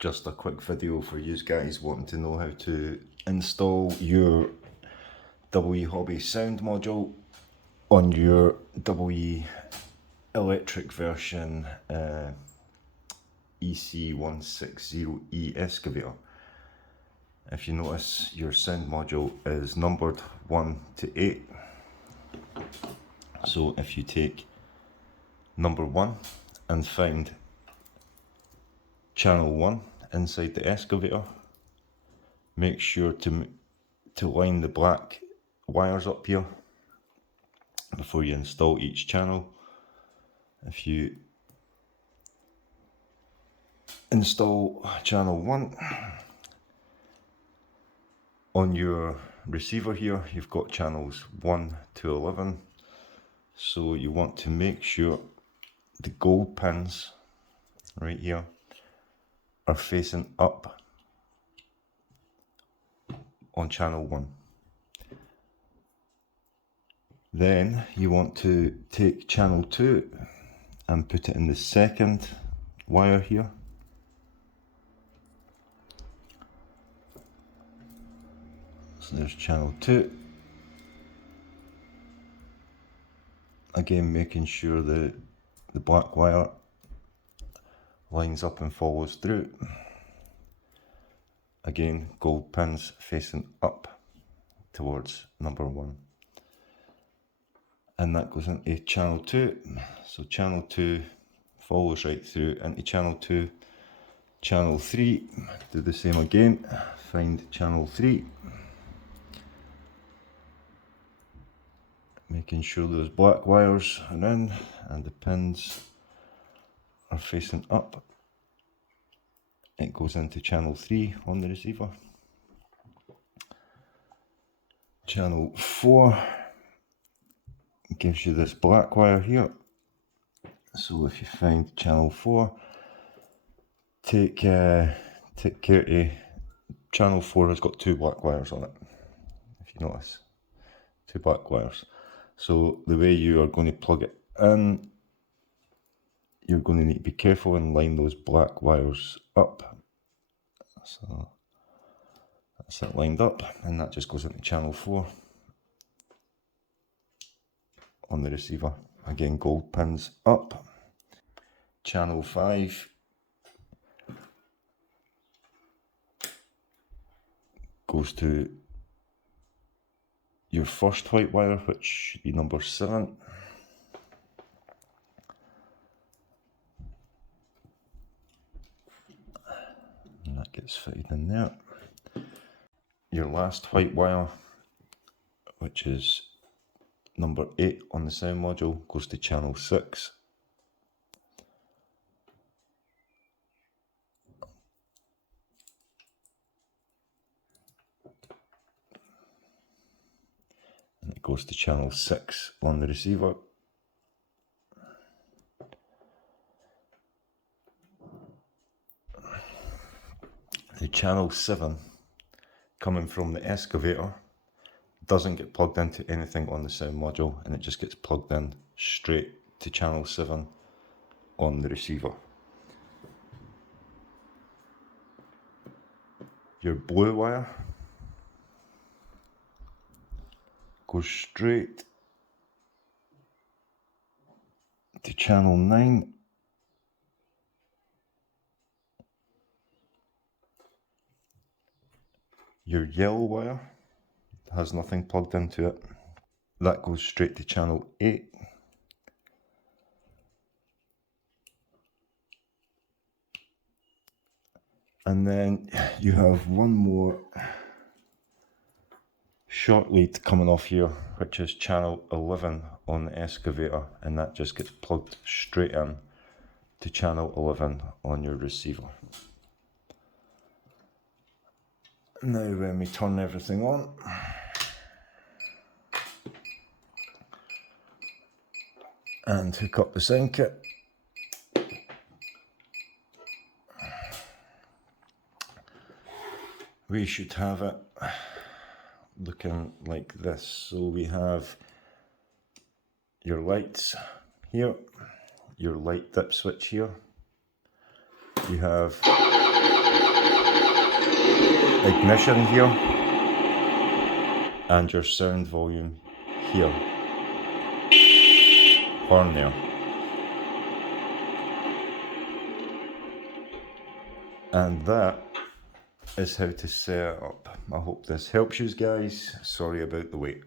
just a quick video for you guys wanting to know how to install your Ec160e Hobby sound module on your Ec160e Electric version Ec160e excavator. If you notice, your sound module is numbered 1 to 8. So if you take number 1 and find channel 1 inside the excavator, make sure to line the black wires up here before you install each channel. If you install channel 1 on your receiver here, you've got channels 1 to 11, so you want to make sure the gold pins right here are facing up on channel 1. Then you want to take channel 2 and put it in the second wire here. So there's channel 2. Again, making sure the black wire lines up and follows through. Again, gold pins facing up towards number 1. And that goes into channel 2. So channel 2 follows right through into channel 2. Channel 3, do the same again. Find channel 3. Making sure those black wires are in and the pins are facing up. It goes into channel 3 on the receiver. Channel 4 gives you this black wire here. So if you find channel 4, take care to, channel 4 has got 2 black wires on it, if you notice, 2 black wires. So the way you are going to plug it in, you're going to need to be careful and line those black wires up. So that's it lined up, and that just goes into channel 4 on the receiver. Again, gold pins up. Channel 5 goes to your first white wire, which should be number 7. And that gets fitted in there. Your last white wire, which is number 8 on the sound module, goes to channel 6. And it goes to channel 6 on the receiver. The channel 7 coming from the excavator doesn't get plugged into anything on the sound module, and it just gets plugged in straight to channel 7 on the receiver. Your blue wire goes straight to channel 9. Your yellow wire has nothing plugged into it. That goes straight to channel 8. And then you have one more short lead coming off here, which is channel 11 on the excavator, and that just gets plugged straight in to channel 11 on your receiver. Now when we turn everything on, and hook up the sound kit, we should have it looking like this. So we have your lights here, your light dip switch here, you have ignition here and your sound volume here. Horn there. And that is how to set it up. I hope this helps you guys. Sorry about the wait.